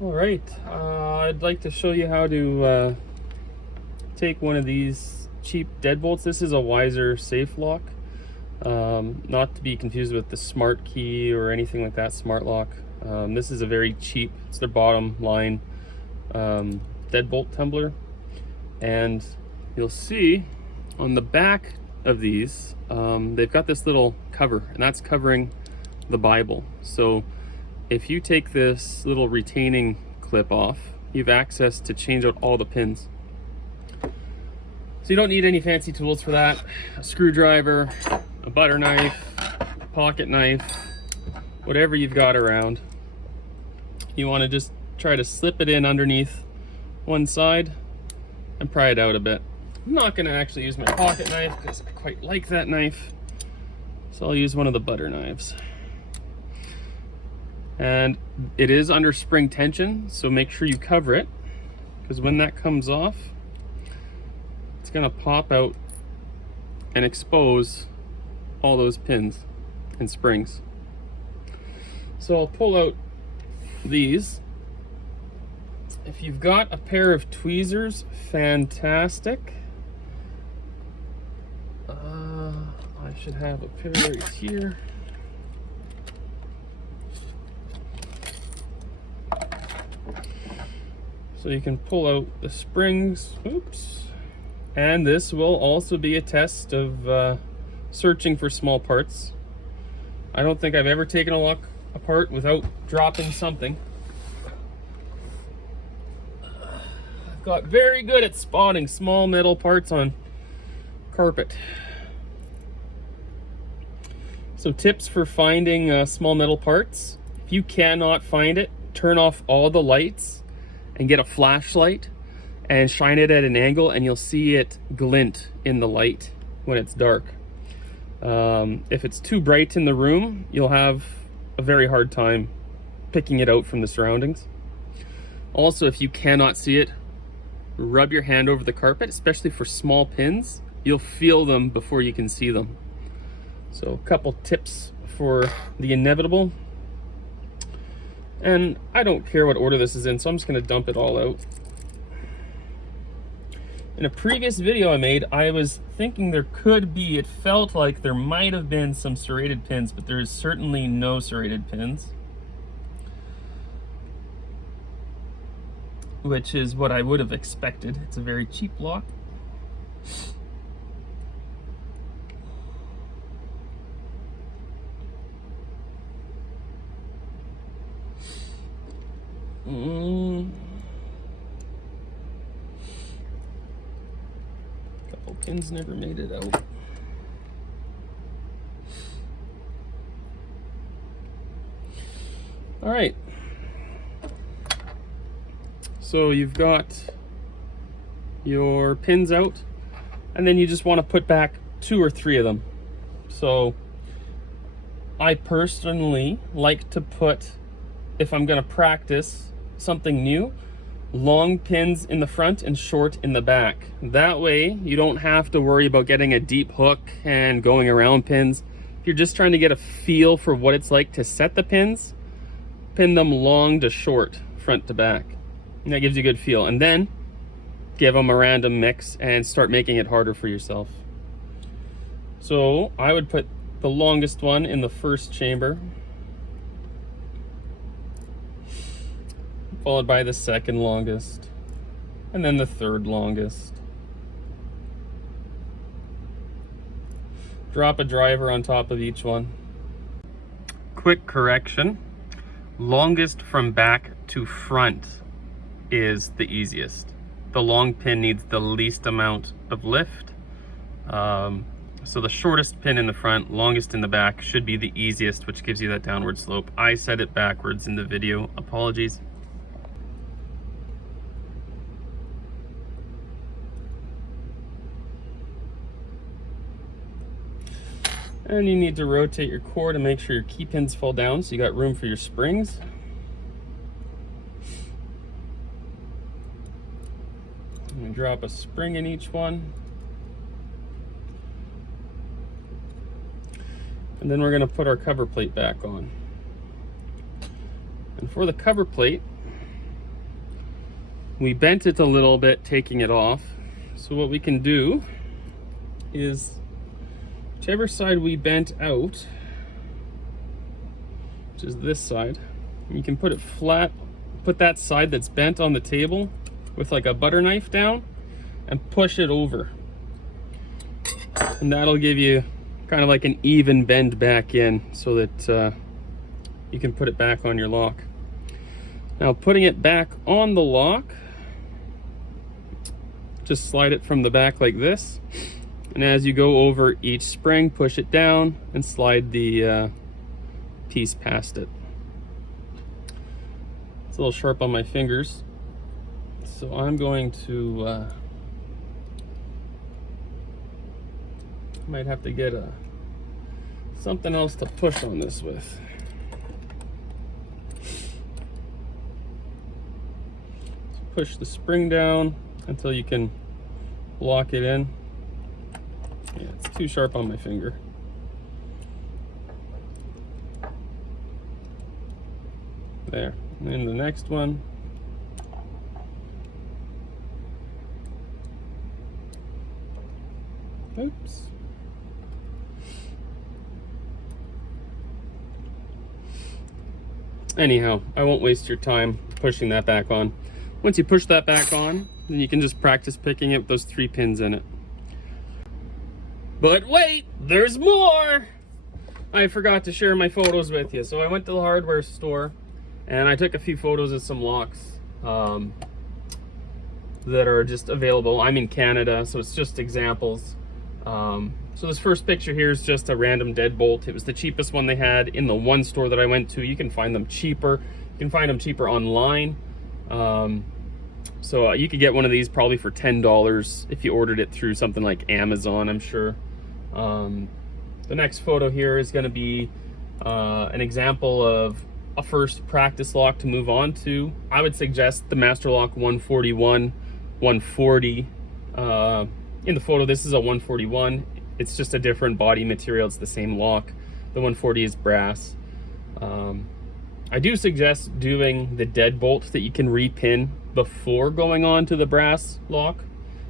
All right, I'd like to show you how to take one of these cheap deadbolts. This is a Wiser safe lock, not to be confused with the Smart Key or anything like that, Smart Lock. This is a very cheap, it's their bottom line deadbolt tumbler. And you'll see on the back of these, they've got this little cover, and that's covering the Bible. So if you take this little retaining clip off, you have access to change out all the pins. So you don't need any fancy tools for that. A screwdriver, a butter knife, a pocket knife, whatever you've got around. You want to just try to slip it in underneath one side and pry it out a bit. I'm not going to actually use my pocket knife because I quite like that knife, so I'll use one of the butter knives. And it is under spring tension, so make sure you cover it, because when that comes off, it's going to pop out and expose all those pins and springs. So I'll pull out these. If you've got a pair of tweezers, fantastic. I should have a pair right here. So you can pull out the springs, oops. And this will also be a test of searching for small parts. I don't think I've ever taken a lock apart without dropping something. I've got very good at spotting small metal parts on carpet. So tips for finding small metal parts: if you cannot find it, turn off all the lights and get a flashlight and shine it at an angle, and you'll see it glint in the light when it's dark. If it's too bright in the room, you'll have a very hard time picking it out from the surroundings. Also, if you cannot see it, rub your hand over the carpet, especially for small pins. You'll feel them before you can see them. So a couple tips for the inevitable. And I don't care what order this is in, so I'm just going to dump it all out. In a previous video I made, I was thinking there could be, it felt like there might have been some serrated pins, but there is certainly no serrated pins, which is what I would have expected. It's a very cheap lock. Couple pins never made it out. All right. So you've got your pins out, and then you just want to put back 2 or 3 of them. So I personally like to put, if I'm going to practice something new, long pins in the front and short in the back. That way you don't have to worry about getting a deep hook and going around pins. If you're just trying to get a feel for what it's like to set the pins, pin them long to short, front to back. And that gives you a good feel. And then give them a random mix and start making it harder for yourself. So I would put the longest one in the first chamber, followed by the second longest, and then the third longest. Drop a driver on top of each one. Quick correction: longest from back to front is the easiest. The long pin needs the least amount of lift. So the shortest pin in the front, longest in the back, should be the easiest, which gives you that downward slope. I said it backwards in the video, apologies. And you need to rotate your core to make sure your key pins fall down so you got room for your springs. And drop a spring in each one. And then we're going to put our cover plate back on. And for the cover plate, We bent it a little bit, taking it off. So what we can do is, whichever side we bent out, which is this side, you can put it flat, put that side that's bent on the table with like a butter knife down and push it over. And that'll give you kind of like an even bend back in so that you can put it back on your lock. Now putting it back on the lock, just slide it from the back like this. And as you go over each spring, push it down and slide the piece past it. It's a little sharp on my fingers, so I'm going to might have to get something else to push on this with. So push the spring down until you can lock it in. Yeah, it's too sharp on my finger. There. And then the next one. Oops. Anyhow, I won't waste your time pushing that back on. Once you push that back on, then you can just practice picking it with those 3 pins in it. But wait, there's more! I forgot to share my photos with you. So I went to the hardware store and I took a few photos of some locks that are just available. I'm in Canada, so it's just examples. So this first picture here is just a random deadbolt. It was the cheapest one they had in the one store that I went to. You can find them cheaper. You can find them cheaper online. So you could get one of these probably for $10 if you ordered it through something like Amazon, I'm sure. The next photo here is going to be an example of a first practice lock to move on to. I would suggest the Master Lock 141, 140. In the photo, this is a 141. It's just a different body material. It's the same lock. The 140 is brass. I do suggest doing the deadbolt that you can repin before going on to the brass lock.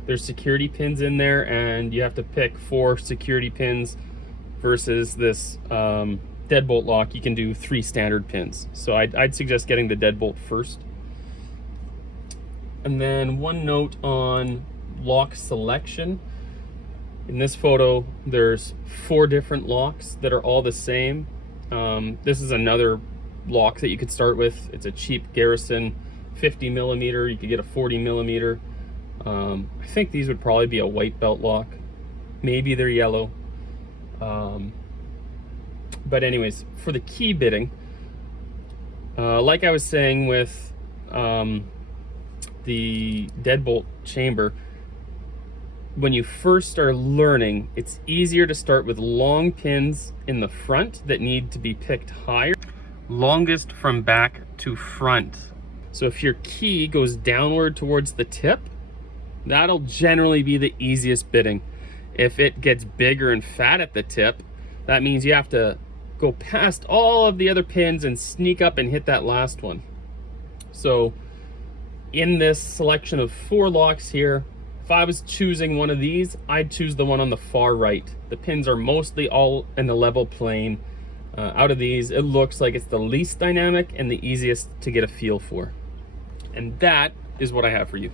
There's security pins in there, and you have to pick 4 security pins versus this deadbolt lock. You can do 3 standard pins. So I'd suggest getting the deadbolt first. And then one note on lock selection. In this photo, there's 4 different locks that are all the same. This is another lock that you could start with. It's a cheap Garrison 50 millimeter. You could get a 40 millimeter. I think these would probably be a white belt lock. Maybe they're yellow. But anyways, for the key bitting, like I was saying with the deadbolt chamber, when you first start learning, it's easier to start with long pins in the front that need to be picked higher. Longest from back to front. So if your key goes downward towards the tip, that'll generally be the easiest bitting. If it gets bigger and fat at the tip, that means you have to go past all of the other pins and sneak up and hit that last one. So in this selection of 4 locks here, if I was choosing one of these, I'd choose the one on the far right. The pins are mostly all in the level plane. Out of these, it looks like it's the least dynamic and the easiest to get a feel for. And that is what I have for you.